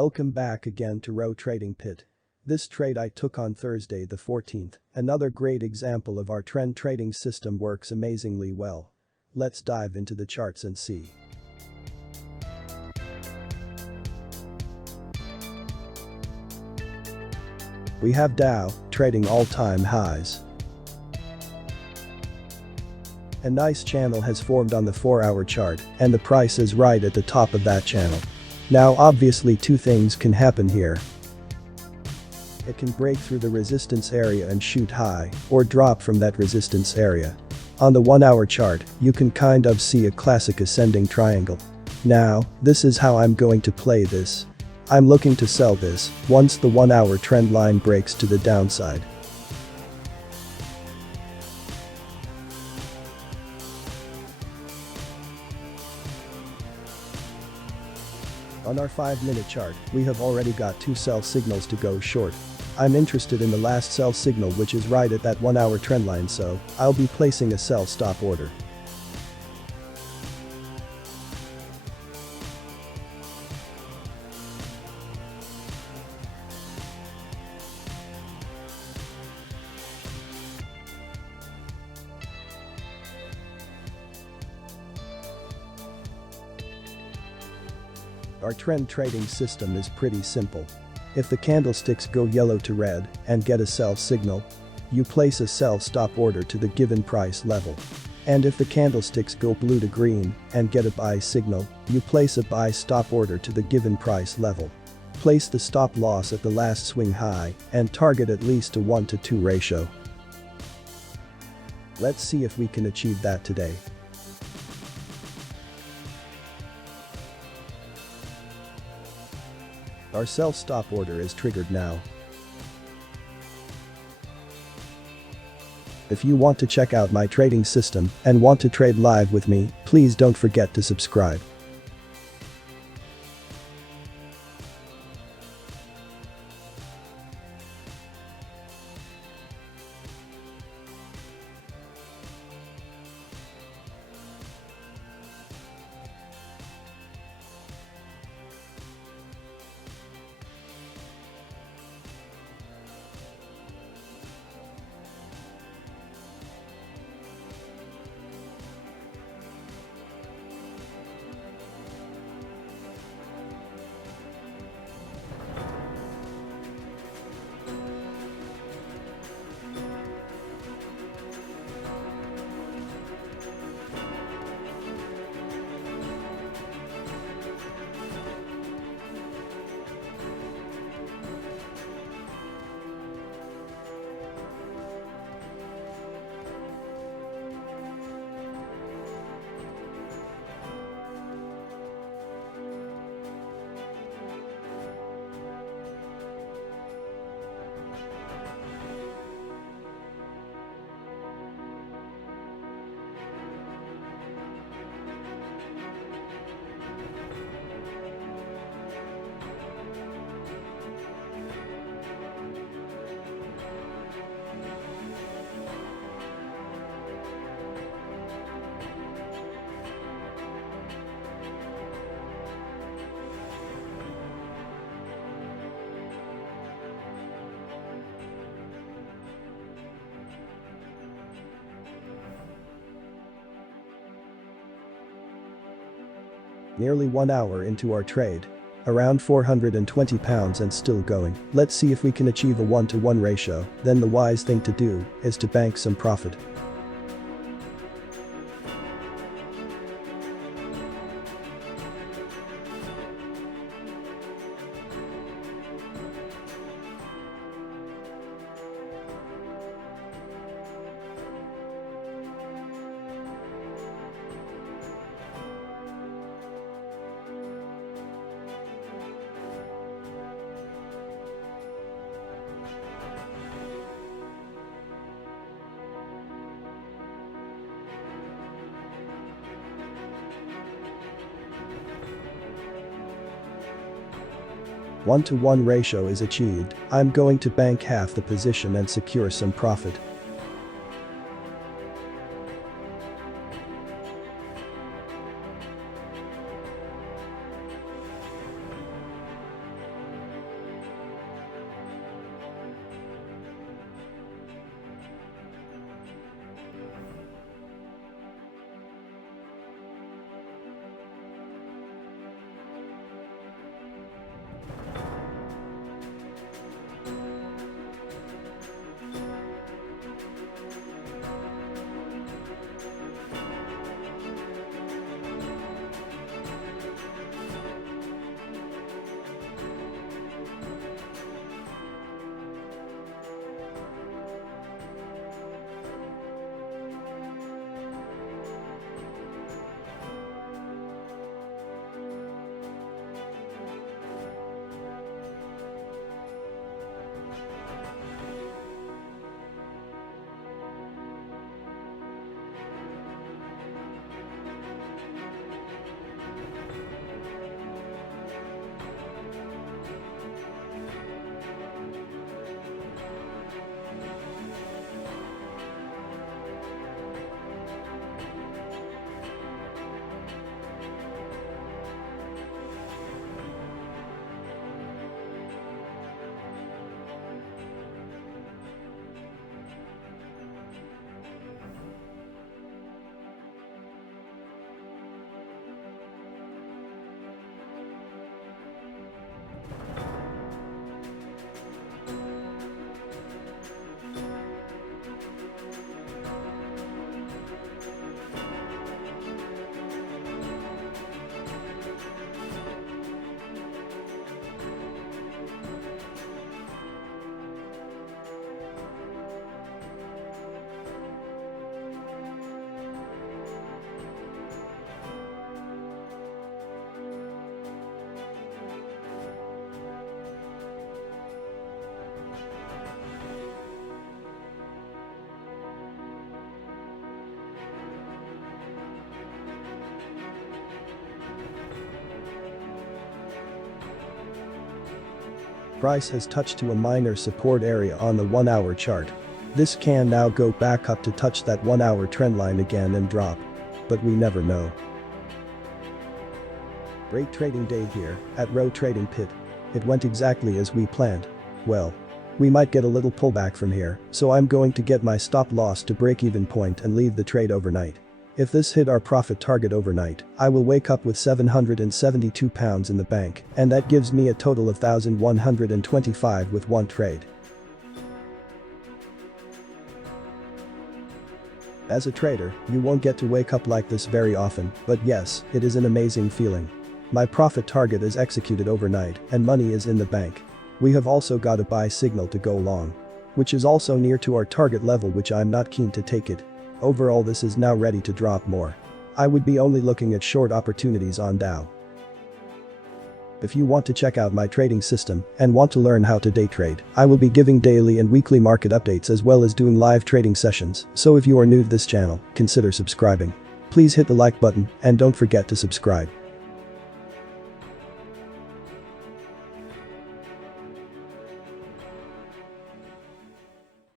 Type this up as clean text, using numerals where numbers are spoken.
Welcome back again to Row Trading Pit. This trade I took on Thursday the 14th, another great example of our trend trading system works amazingly well. Let's dive into the charts and see. We have Dow trading all-time highs. A nice channel has formed on the 4-hour chart and the price is right at the top of that channel. Now obviously two things can happen here. It can break through the resistance area and shoot high or drop from that resistance area. On the 1-hour chart, you can kind of see a classic ascending triangle. Now, this is how I'm going to play this. I'm looking to sell this once the 1-hour trend line breaks to the downside. On our 5-minute chart, we have already got 2 sell signals to go short. I'm interested in the last sell signal which is right at that 1-hour trend line, so I'll be placing a sell stop order. Our trend trading system is pretty simple. If the candlesticks go yellow to red and get a sell signal, you place a sell stop order to the given price level. And if the candlesticks go blue to green and get a buy signal, you place a buy stop order to the given price level. Place the stop loss at the last swing high and target at least a 1-to-2 ratio. Let's see if we can achieve that today. Our sell stop order is triggered now. If you want to check out my trading system and want to trade live with me, please don't forget to subscribe. Nearly 1 hour into our trade. Around £420 and still going. Let's see if we can achieve a 1-to-1 ratio, then the wise thing to do is to bank some profit. A 1-to-1 ratio is achieved. I'm going to bank half the position and secure some profit. Price has touched to a minor support area on the 1-hour chart. This can now go back up to touch that 1-hour trendline again and drop. But we never know. Great trading day here at Row Trading Pit. It went exactly as we planned. Well, we might get a little pullback from here, so I'm going to get my stop loss to break-even point and leave the trade overnight. If this hit our profit target overnight, I will wake up with £772 in the bank, and that gives me a total of £1,125 with one trade. As a trader, you won't get to wake up like this very often, but yes, it is an amazing feeling. My profit target is executed overnight, and money is in the bank. We have also got a buy signal to go long, which is also near to our target level, which I'm not keen to take it. Overall, this is now ready to drop more. I would be only looking at short opportunities on Dow. If you want to check out my trading system and want to learn how to day trade, I will be giving daily and weekly market updates as well as doing live trading sessions, so if you are new to this channel, consider subscribing. Please hit the like button and don't forget to subscribe.